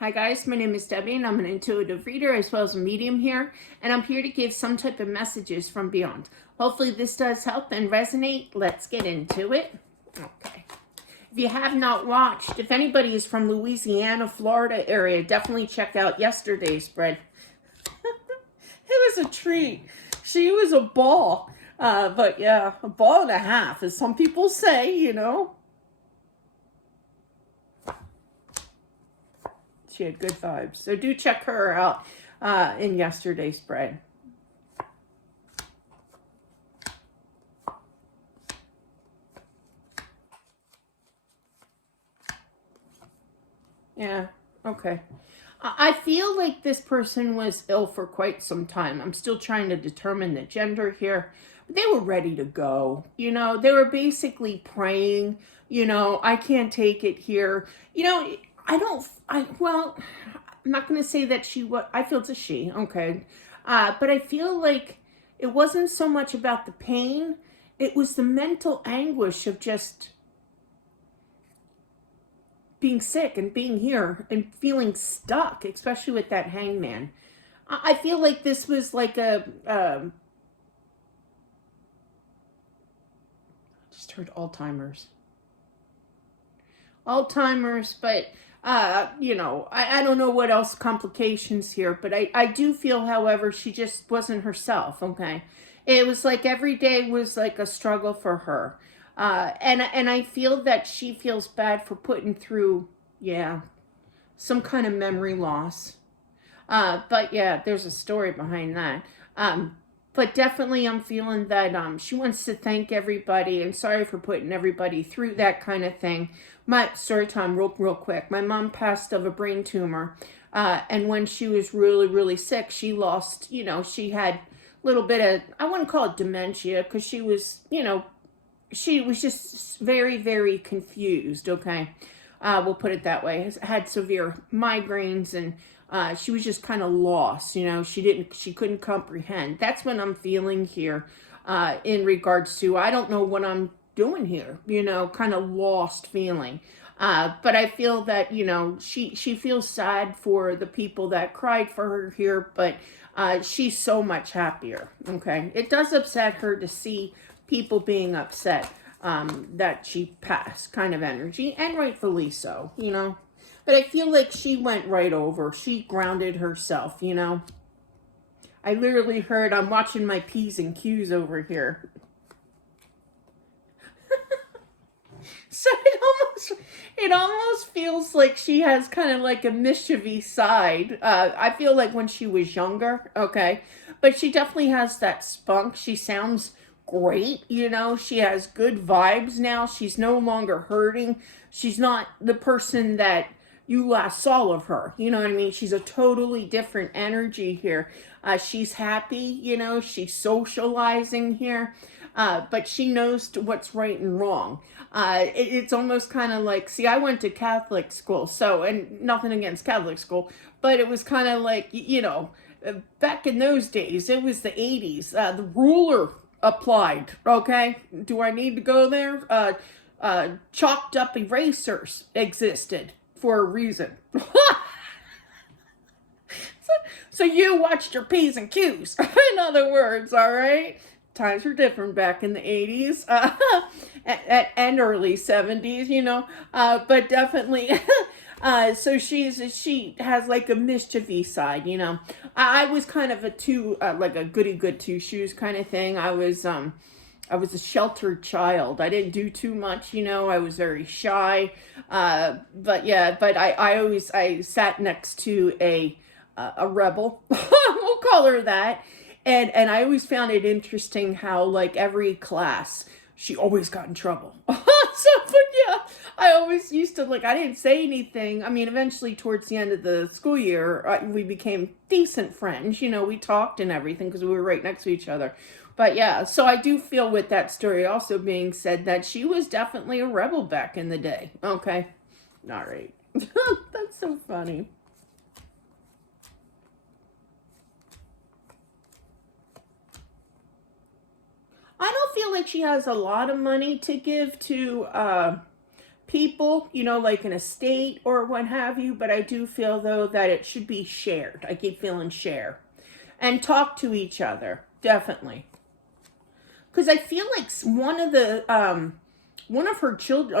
Hi guys, my name is Debbie and I'm an intuitive reader as well as a medium here, and I'm here to give some type of messages from beyond. Hopefully this does help and resonate. Let's get into it. Okay. If you have not watched, if anybody is from Louisiana, Florida area, definitely check out yesterday's spread. It was a treat. She was a ball. But yeah, a ball and a half, as some people say. She had good vibes. So do check her out in yesterday's spread. Yeah, okay. I feel like this person was ill for quite some time. I'm still trying to determine the gender here. But they were ready to go. They were basically praying, I can't take it here. Well, I'm not going to say that I feel it's a she, okay. But I feel like it wasn't so much about the pain, it was the mental anguish of just being sick and being here and feeling stuck, especially with that hangman. I feel like this was like just heard Alzheimer's. Alzheimer's, but I don't know what else complications here, but I do feel, however, she just wasn't herself, okay? It was like every day was like a struggle for her. And I feel that she feels bad for putting through, yeah, some kind of memory loss. But yeah, there's a story behind that. But definitely I'm feeling that she wants to thank everybody and sorry for putting everybody through that kind of thing. My story time real quick. My mom passed of a brain tumor. And when she was really, really sick, she lost, she had a little bit of, I wouldn't call it dementia, because she was, she was just very, very confused, okay? We'll put it that way. Had severe migraines, and she was just kind of lost. She couldn't comprehend. That's what I'm feeling here in regards to, I don't know what I'm doing here, kind of lost feeling. But I feel that, she feels sad for the people that cried for her here, but she's so much happier, okay? It does upset her to see people being upset that she passed, kind of energy, and rightfully so. But I feel like she went right over. She grounded herself. I literally heard, I'm watching my P's and Q's over here. So it almost feels like she has kind of like a mischievy side. I feel like when she was younger, okay, but she definitely has that spunk. She sounds great, she has good vibes now. She's no longer hurting. She's not the person that you last saw of her. You know what I mean? She's a totally different energy here. She's happy, she's socializing here. But she knows what's right and wrong. It's almost kind of like, see, I went to Catholic school, so, and nothing against Catholic school, but it was kind of like, back in those days, it was the 80s. The ruler applied, okay? Do I need to go there? Chalked up erasers existed for a reason. So you watched your P's and Q's, in other words, all right? Times were different back in the 80s and early 70s, but definitely. So she has like a mischievy side, I was kind of a like a goody good two shoes kind of thing. I was a sheltered child. I didn't do too much, I was very shy. But yeah, but I sat next to a rebel. We'll call her that. And I always found it interesting how, like, every class, she always got in trouble. But yeah, I always used to, like, I didn't say anything. I mean, eventually towards the end of the school year, we became decent friends. We talked and everything because we were right next to each other. But yeah, so I do feel, with that story also being said, that she was definitely a rebel back in the day. Okay. All right. That's so funny. I don't feel like she has a lot of money to give to people, like an estate or what have you, but I do feel though that it should be shared. I keep feeling share. And talk to each other, definitely. Because I feel like one of her child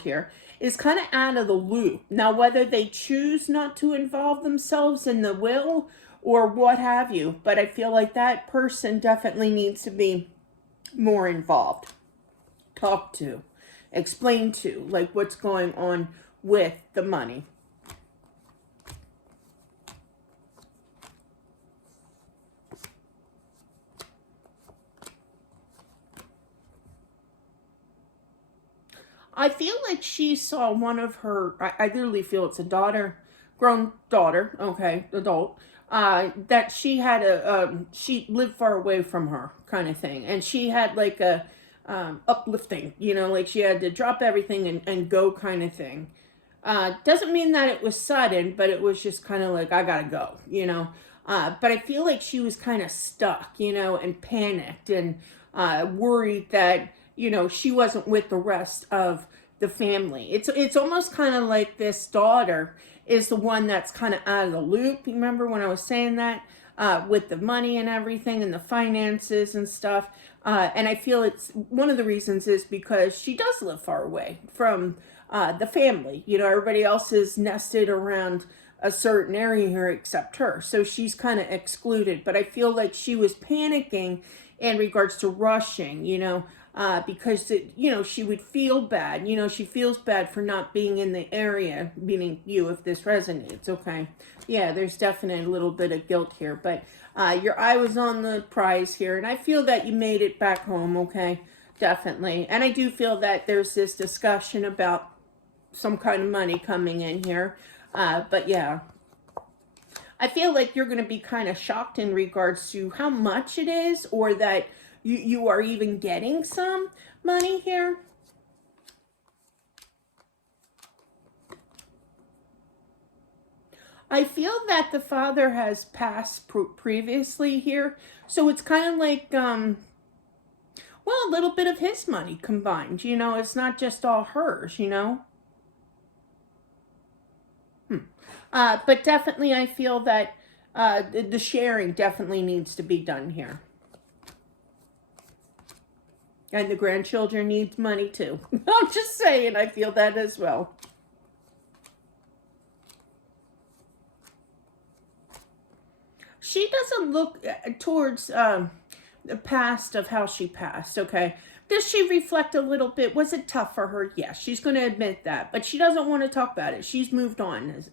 here, is kind of out of the loop. Now, whether they choose not to involve themselves in the will or what have you, but I feel like that person definitely needs to be more involved. Talk to, explain to, like what's going on with the money. I feel like she saw one of her, I literally feel it's a daughter, grown daughter, okay, adult, that she had she lived far away from her kind of thing. And she had like a uplifting, like she had to drop everything and go kind of thing. Doesn't mean that it was sudden, but it was just kind of like, I gotta go. But I feel like she was kind of stuck, and panicked and worried that, she wasn't with the rest of the family. It's almost kind of like this daughter is the one that's kind of out of the loop. You remember when I was saying that with the money and everything and the finances and stuff. And I feel it's one of the reasons is because she does live far away from the family. Everybody else is nested around a certain area here except her. So she's kind of excluded. But I feel like she was panicking in regards to rushing, because she would feel bad. She feels bad for not being in the area, meaning you, if this resonates, okay? Yeah, there's definitely a little bit of guilt here, but your eye was on the prize here, and I feel that you made it back home, okay? Definitely. And I do feel that there's this discussion about some kind of money coming in here, but yeah. I feel like you're going to be kind of shocked in regards to how much it is, or that you are even getting some money here. I feel that the father has passed previously here, so it's kind of like, well, a little bit of his money combined, it's not just all hers, But definitely I feel that the sharing definitely needs to be done here. And the grandchildren needs money too. I'm just saying, I feel that as well. She doesn't look towards the past of how she passed, okay? Does she reflect a little bit? Was it tough for her? Yes, she's going to admit that. But she doesn't want to talk about it. She's moved on. As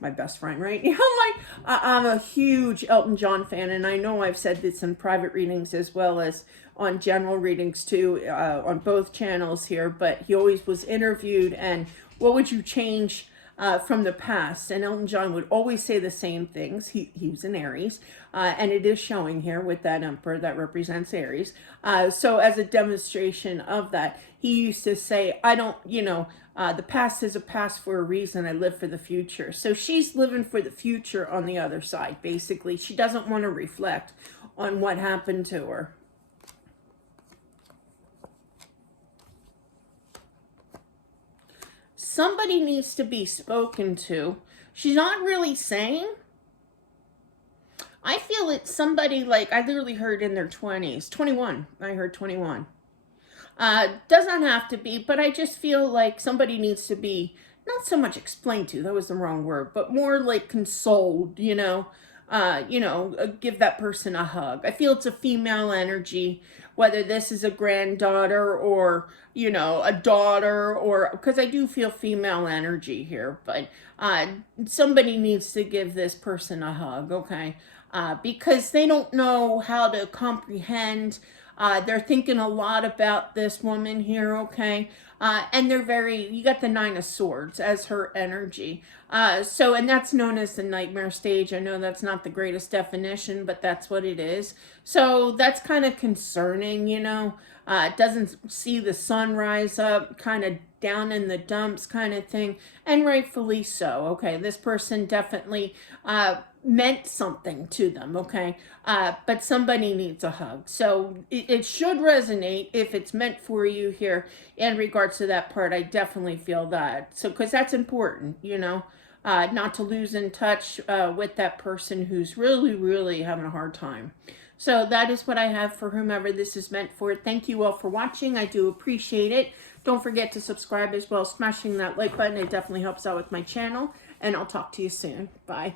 my best friend, right? I'm a huge Elton John fan, and I know I've said this in private readings as well as on general readings too, on both channels here, but he always was interviewed, and what would you change from the past? And Elton John would always say the same things. He was an Aries, and it is showing here with that emperor that represents Aries. So as a demonstration of that, he used to say, I don't, the past is a past for a reason. I live for the future. So she's living for the future on the other side, basically. She doesn't want to reflect on what happened to her. Somebody needs to be spoken to. She's not really saying. I feel it's somebody like, I literally heard in their 20s. 21. I heard 21. Doesn't have to be, but I just feel like somebody needs to be, not so much explained to, that was the wrong word, but more like consoled, give that person a hug. I feel it's a female energy, whether this is a granddaughter or, a daughter, or, because I do feel female energy here, but somebody needs to give this person a hug, okay? Because they don't know how to comprehend. They're thinking a lot about this woman here, okay? And they're you got the Nine of Swords as her energy. And that's known as the nightmare stage. I know that's not the greatest definition, but that's what it is. So that's kind of concerning, you know. It doesn't see the sun rise up, kind of down in the dumps kind of thing, and rightfully so. Okay, this person definitely meant something to them, okay? But somebody needs a hug. So it should resonate if it's meant for you here in regards to that part. I definitely feel that. So, because that's important, you know, not to lose in touch with that person who's really, really having a hard time. So that is what I have for whomever this is meant for. Thank you all for watching. I do appreciate it. Don't forget to subscribe as well. Smashing that like button. It definitely helps out with my channel. And I'll talk to you soon. Bye.